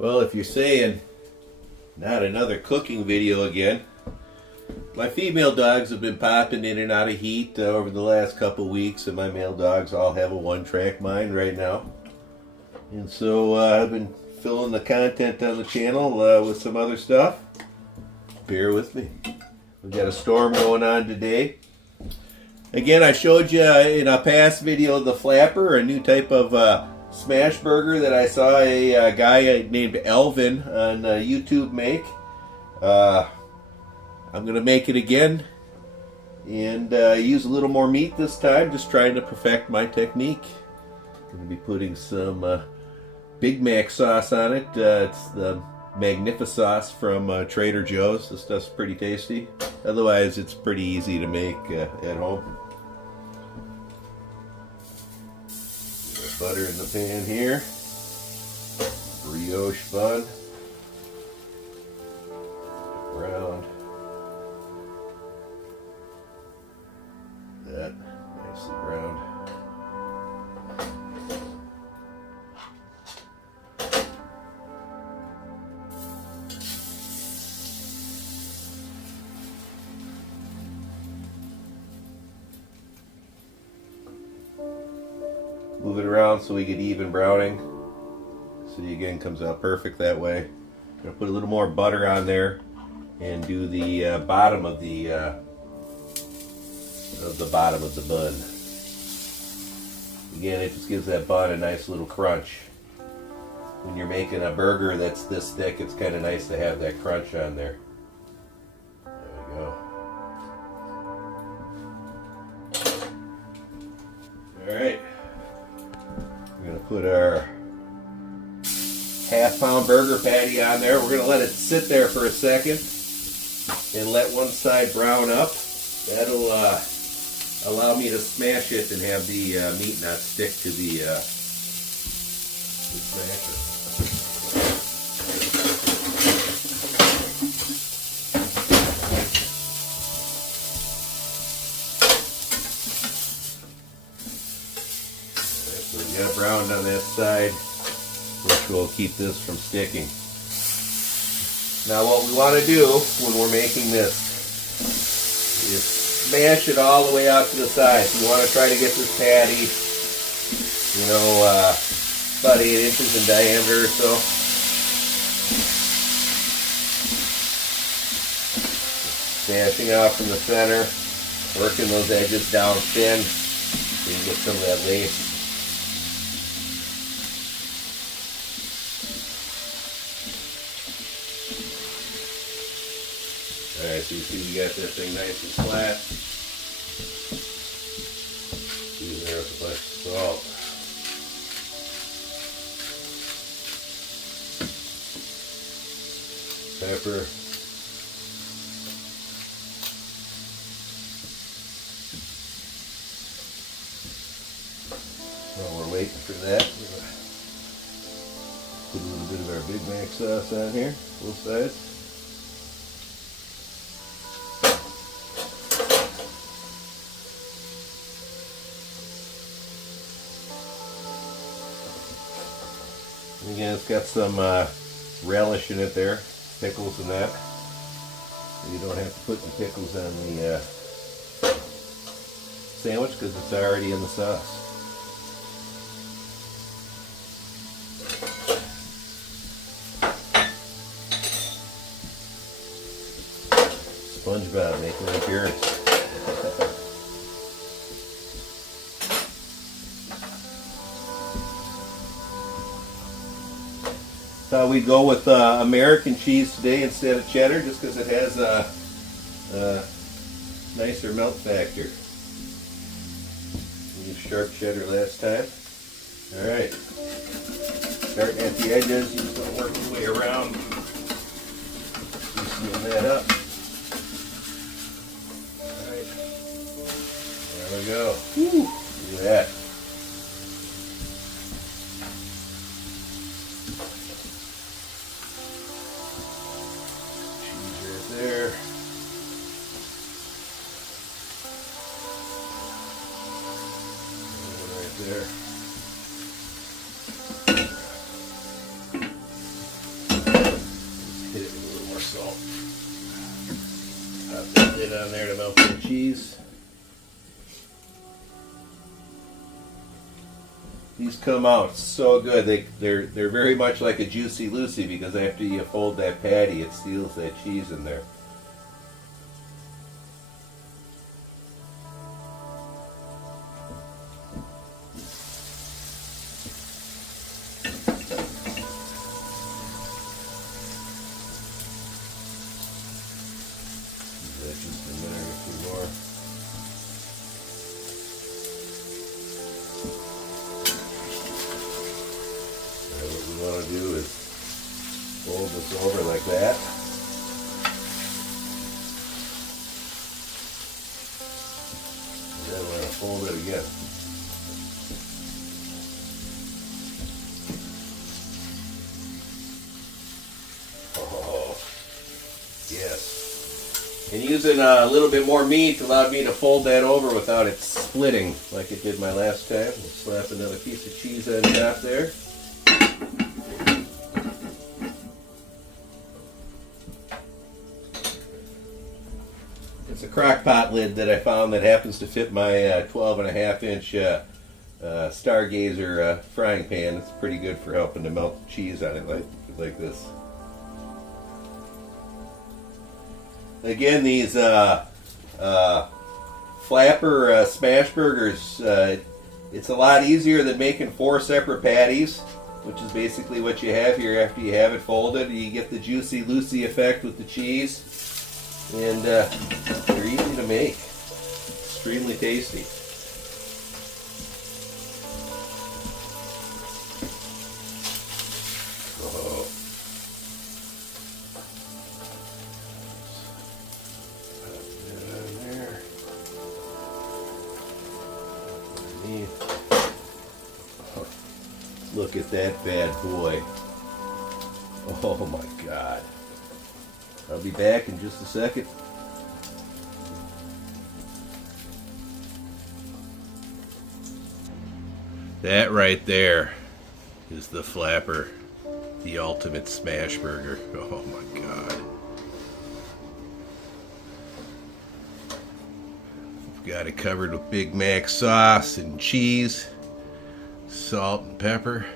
Well, if you're saying not another cooking video again, my female dogs have been popping in and out of heat over the last couple weeks, and my male dogs all have a one-track mind right now. And so I've been filling the content on the channel with some other stuff. Bear with me. We've got a storm going on today. Again, I showed you in a past video the flapper, a new type of smash burger that I saw a guy named Alvin on YouTube make. I'm going to make it again and use a little more meat this time, just trying to perfect my technique. I'm going to be putting some Big Mac sauce on it. It's the Magnificauce from Trader Joe's. This stuff's pretty tasty. Otherwise, it's pretty easy to make at home. Butter in the pan here. Brioche bun. Round. That nicely browned. Move it around so we get even browning. See, again, comes out perfect that way. I'm gonna put a little more butter on there and do the bottom of the bottom of the bun. Again, it just gives that bun a nice little crunch. When you're making a burger that's this thick, it's kind of nice to have that crunch on there. There we go. All right. We're going to put our half-pound burger patty on there. We're going to let it sit there for a second and let one side brown up. That'll allow me to smash it and have the meat not stick to the smasher. So we got browned on that side, which will keep this from sticking. Now what we want to do when we're making this is smash it all the way out to the sides. You want to try to get this patty, you know, about 8 inches in diameter or so. Smashing out from the center, working those edges down thin so you can get some of that lace. Alright, so you see we got that thing nice and flat. Season there with a bunch of salt. Pepper. While we're waiting for that, we're going to put a little bit of our Big Mac sauce on here, both sides. Again, it's got some relish in it there, pickles and that. You don't have to put the pickles on the sandwich because it's already in the sauce. SpongeBob making an appearance. We go with American cheese today instead of cheddar, just because it has a nicer melt factor. We used sharp cheddar last time. All right, starting at the edges, you're just going to work your way around, loosening that up. All right, there we go. Woo. Look at that. There. Right there. lid on there to melt the cheese. These come out so good. They're very much like a Juicy Lucy because after you fold that patty, it seals that cheese in there. Just a minute or two more. What we want to do is fold this over like that. And then we're going to fold it again. Oh, yes. And using a little bit more meat allowed me to fold that over without it splitting like it did my last time. We'll slap another piece of cheese on top there. It's a crock pot lid that I found that happens to fit my 12.5-inch Stargazer frying pan. It's pretty good for helping to melt cheese on it like this. Again, these Flapper smash burgers, it's a lot easier than making 4 separate patties, which is basically what you have here after you have it folded. You get the Juicy Lucy effect with the cheese, and they're easy to make, extremely tasty. Oh. Look at that bad boy. Oh my God. I'll be back in just a second. That right there is the Flapper, the ultimate smash burger. Oh my God. We've got it covered with Big Mac sauce and cheese, salt and pepper.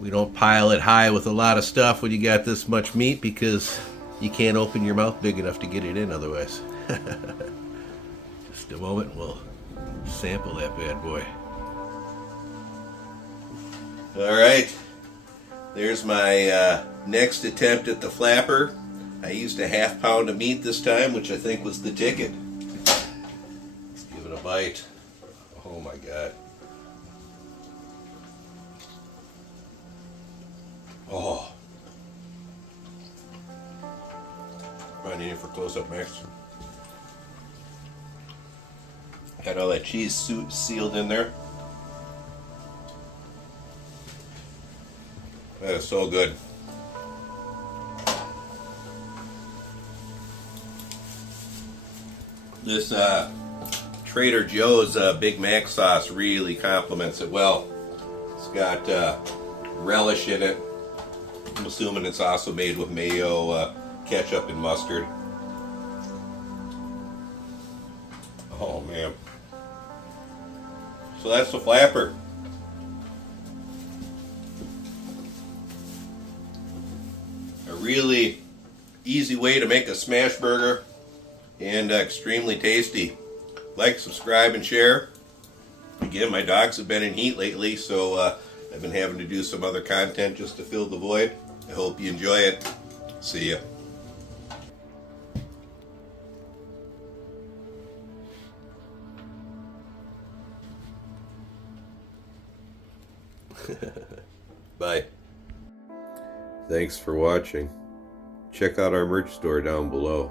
We don't pile it high with a lot of stuff when you got this much meat because you can't open your mouth big enough to get it in otherwise. Just a moment, we'll sample that bad boy. Alright, there's my next attempt at the Flapper. I used a ½ pound of meat this time, which I think was the ticket. Let's give it a bite. Oh my God. Oh. Right in for close-up next. Got all that cheese sealed in there. That is so good. This Trader Joe's Big Mac sauce really complements it well. It's got relish in it. I'm assuming it's also made with mayo, ketchup, and mustard. Oh man. So that's the Flapper. A really easy way to make a smash burger and extremely tasty. Like, subscribe, and share. Again, my dogs have been in heat lately, so I've been having to do some other content just to fill the void. I hope you enjoy it. See ya. Bye. Thanks for watching. Check out our merch store down below.